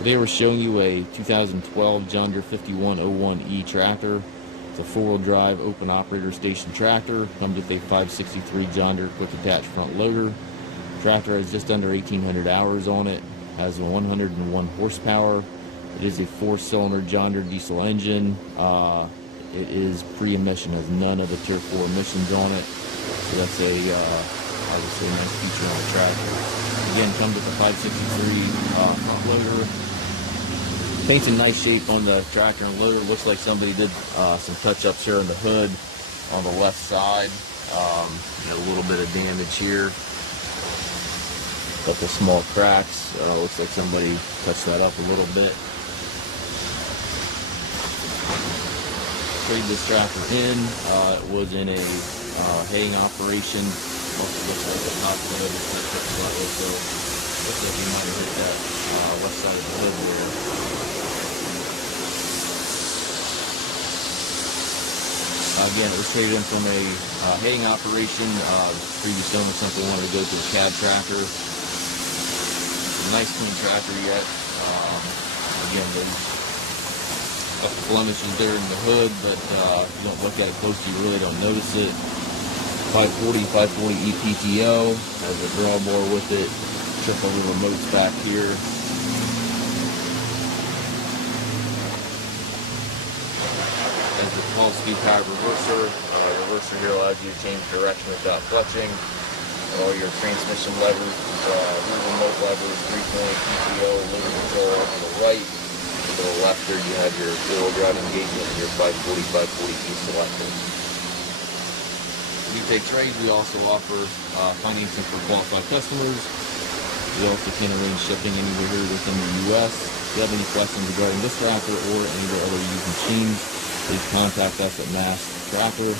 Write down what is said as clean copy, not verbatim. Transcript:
Today we're showing you a 2012 John Deere 5101E tractor. It's a four-wheel drive open operator station tractor. Comes with a 563 John Deere quick attach front loader. Tractor has just under 1,800 hours on it. Has a 101 horsepower. It is a four-cylinder John Deere diesel engine. It is pre-emission, has none of the Tier 4 emissions on it. So that's obviously a nice feature on the tractor. Again, comes with a 563 front loader. Paint's in nice shape on the tractor and loader. Looks like somebody did some touch-ups here on the hood on the left side. Got a little bit of damage here. Couple small cracks. Looks like somebody touched that up a little bit. Trade this tractor in. It was in a haying operation. Also looks like the top load is touched up slightly, so looks like you might have hit that left side of the hood there. Again, it was traded in from a haying operation. Previous owner simply wanted to go to a cab tractor. Nice clean tractor yet. Again, there's a couple blemishes there in the hood, but if you don't look at it closely, you really don't notice it. 540E PTO, has a drawbar with it. Triple the remotes back here. Has the 12-speed power reverser. Reverser here allows you to change direction without clutching. All your transmission levers, rear remote levers, 3-point PTO, loader control on the right. To the left here you have your four-wheel drive engagement and your 540E selector. If you take trades, we also offer financing for qualified customers. We also can arrange shipping anywhere here within the U.S. If you have any questions regarding this tractor or any of the other used machines, please contact us at Mass Tractor.